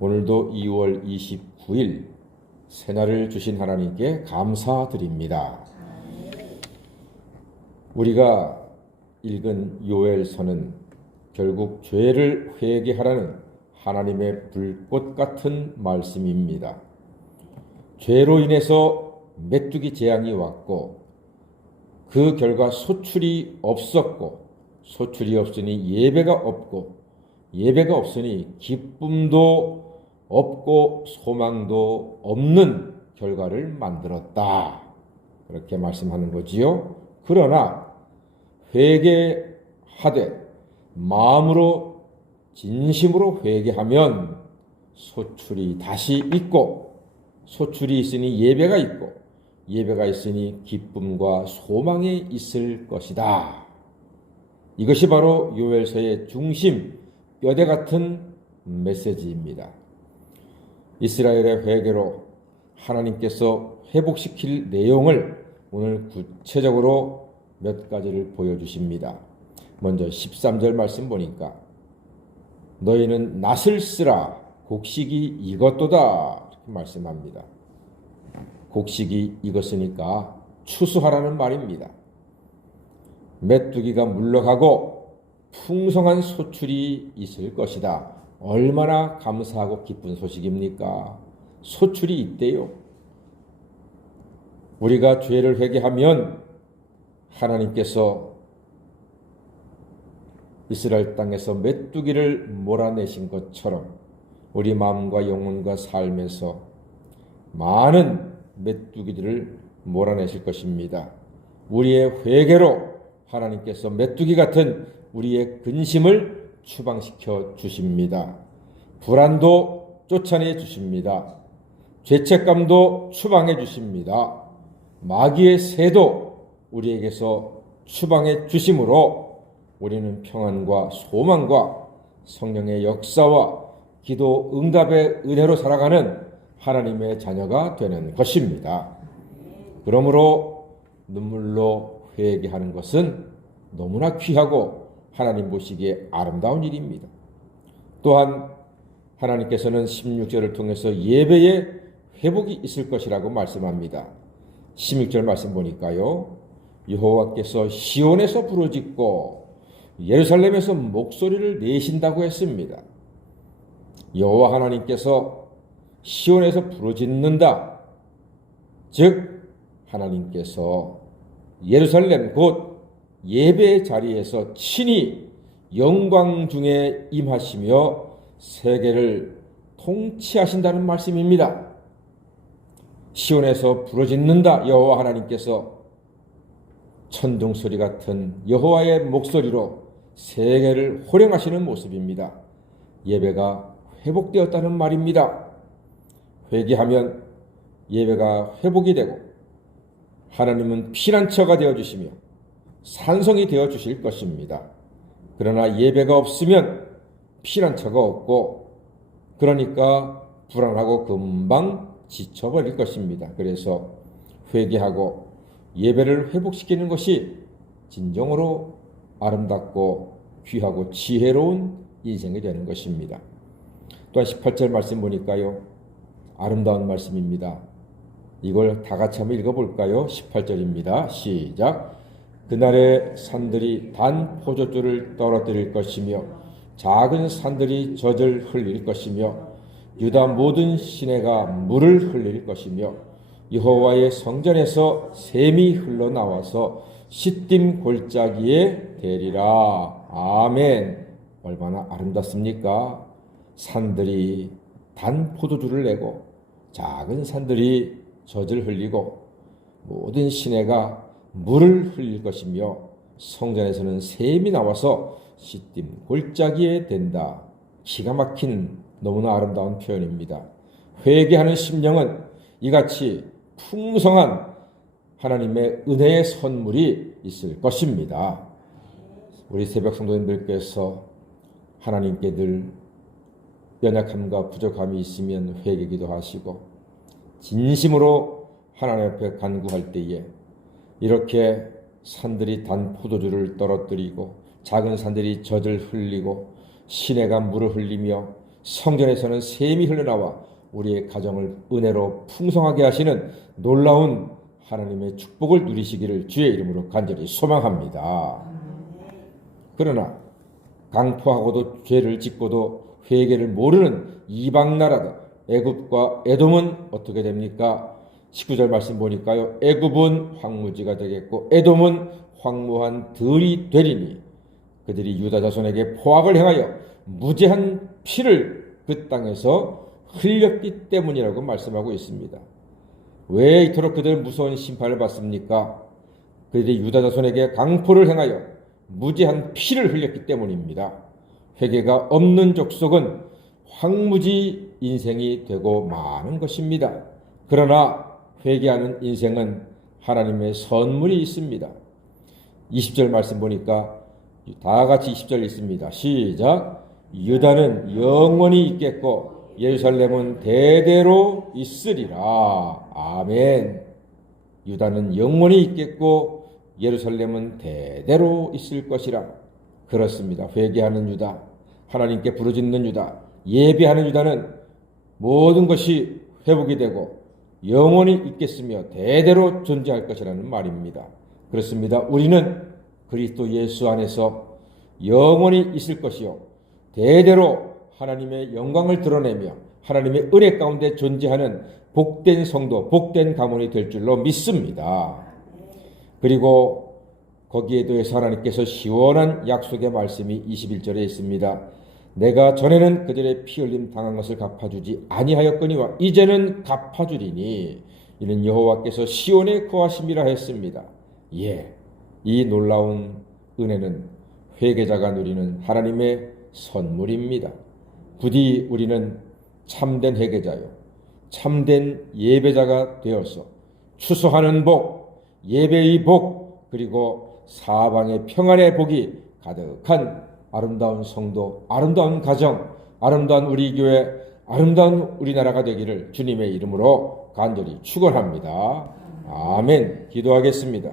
오늘도 2월 29일 새날을 주신 하나님께 감사드립니다. 우리가 읽은 요엘서는 결국 죄를 회개하라는 하나님의 불꽃 같은 말씀입니다. 죄로 인해서 메뚜기 재앙이 왔고 그 결과 소출이 없었고, 소출이 없으니 예배가 없고, 예배가 없으니 기쁨도 없고 소망도 없는 결과를 만들었다. 그렇게 말씀하는 거지요. 그러나 회개하되 마음으로 진심으로 회개하면 소출이 다시 있고, 소출이 있으니 예배가 있고, 예배가 있으니 기쁨과 소망이 있을 것이다. 이것이 바로 요엘서의 중심, 뼈대 같은 메시지입니다. 이스라엘의 회개로 하나님께서 회복시킬 내용을 오늘 구체적으로 몇 가지를 보여주십니다. 먼저 13절 말씀 보니까 너희는 낫을 쓰라, 곡식이 익었도다 이렇게 말씀합니다. 곡식이 익었으니까 추수하라는 말입니다. 메뚜기가 물러가고 풍성한 소출이 있을 것이다. 얼마나 감사하고 기쁜 소식입니까? 소출이 있대요. 우리가 죄를 회개하면 하나님께서 이스라엘 땅에서 메뚜기를 몰아내신 것처럼 우리 마음과 영혼과 삶에서 많은 메뚜기들을 몰아내실 것입니다. 우리의 회개로 하나님께서 메뚜기 같은 우리의 근심을 추방시켜 주십니다. 불안도 쫓아내 주십니다. 죄책감도 추방해 주십니다. 마귀의 새도 우리에게서 추방해 주심으로 우리는 평안과 소망과 성령의 역사와 기도 응답의 은혜로 살아가는 하나님의 자녀가 되는 것입니다. 그러므로 눈물로 회개하는 것은 너무나 귀하고 하나님 보시기에 아름다운 일입니다. 또한 하나님께서는 16절을 통해서 예배의 회복이 있을 것이라고 말씀합니다. 16절 말씀 보니까요. 여호와께서 시온에서 부르짖고 예루살렘에서 목소리를 내신다고 했습니다. 여호와 하나님께서 시온에서 부르짖는다. 즉 하나님께서 예루살렘 곧 예배의 자리에서 친히 영광 중에 임하시며 세계를 통치하신다는 말씀입니다. 시온에서 부르짖는다. 여호와 하나님께서 천둥소리 같은 여호와의 목소리로 세계를 호령하시는 모습입니다. 예배가 회복되었다는 말입니다. 회개하면 예배가 회복이 되고 하나님은 피난처가 되어주시며 산성이 되어주실 것입니다. 그러나 예배가 없으면 피난처가 없고 그러니까 불안하고 금방 지쳐버릴 것입니다. 그래서 회개하고 예배를 회복시키는 것이 진정으로 아름답고 귀하고 지혜로운 인생이 되는 것입니다. 또한 18절 말씀 보니까요. 아름다운 말씀입니다. 이걸 다 같이 한번 읽어볼까요? 18절입니다. 시작. 그날에 산들이 단 포도주를 떨어뜨릴 것이며 작은 산들이 젖을 흘릴 것이며 유다 모든 시내가 물을 흘릴 것이며 여호와의 성전에서 샘이 흘러나와서 시딤 골짜기에 대리라. 아멘. 얼마나 아름답습니까? 산들이 단 포도주를 내고 작은 산들이 젖을 흘리고 모든 시내가 물을 흘릴 것이며 성전에서는 샘이 나와서 시딤 골짜기에 댄다. 기가 막힌 너무나 아름다운 표현입니다. 회개하는 심령은 이같이 풍성한 하나님의 은혜의 선물이 있을 것입니다. 우리 새벽 성도님들께서 하나님께 늘 연약함과 부족함이 있으면 회개 기도하시고 진심으로 하나님 앞에 간구할 때에 이렇게 산들이 단 포도주를 떨어뜨리고 작은 산들이 젖을 흘리고 시내가 물을 흘리며 성전에서는 샘이 흘러나와 우리의 가정을 은혜로 풍성하게 하시는 놀라운 하나님의 축복을 누리시기를 주의 이름으로 간절히 소망합니다. 그러나 강포하고도 죄를 짓고도 회개를 모르는 이방 나라들 애굽과 에돔은 어떻게 됩니까? 19절 말씀 보니까요. 애굽은 황무지가 되겠고 에돔은 황무한 들이 되리니 그들이 유다 자손에게 포악을 행하여 무죄한 피를 그 땅에서 흘렸기 때문이라고 말씀하고 있습니다. 왜 이토록 그들은 무서운 심판을 받습니까? 그들이 유다 자손에게 강포를 행하여 무죄한 피를 흘렸기 때문입니다. 회개가 없는 족속은 황무지 인생이 되고 마는 것입니다. 그러나 회개하는 인생은 하나님의 선물이 있습니다. 20절 말씀 보니까 다 같이 20절 있습니다. 시작. 유다는 영원히 있겠고 예루살렘은 대대로 있으리라. 아멘. 유다는 영원히 있겠고 예루살렘은 대대로 있을 것이라. 그렇습니다. 회개하는 유다, 하나님께 부르짖는 유다, 예배하는 유다는 모든 것이 회복이 되고 영원히 있겠으며 대대로 존재할 것이라는 말입니다. 그렇습니다. 우리는 그리스도 예수 안에서 영원히 있을 것이요 대대로 하나님의 영광을 드러내며 하나님의 은혜 가운데 존재하는 복된 성도, 복된 가문이 될 줄로 믿습니다. 그리고 거기에 더해서 하나님께서 시원한 약속의 말씀이 21절에 있습니다. 내가 전에는 그들의 피 흘림 당한 것을 갚아주지 아니하였거니와 이제는 갚아주리니 이는 여호와께서 시온에 거하심이라 했습니다. 예, 이 놀라운 은혜는 회개자가 누리는 하나님의 선물입니다. 부디 우리는 참된 회개자요, 참된 예배자가 되어서 추수하는 복, 예배의 복, 그리고 사방의 평안의 복이 가득한 아름다운 성도, 아름다운 가정, 아름다운 우리 교회, 아름다운 우리나라가 되기를 주님의 이름으로 간절히 축원합니다. 아멘. 기도하겠습니다.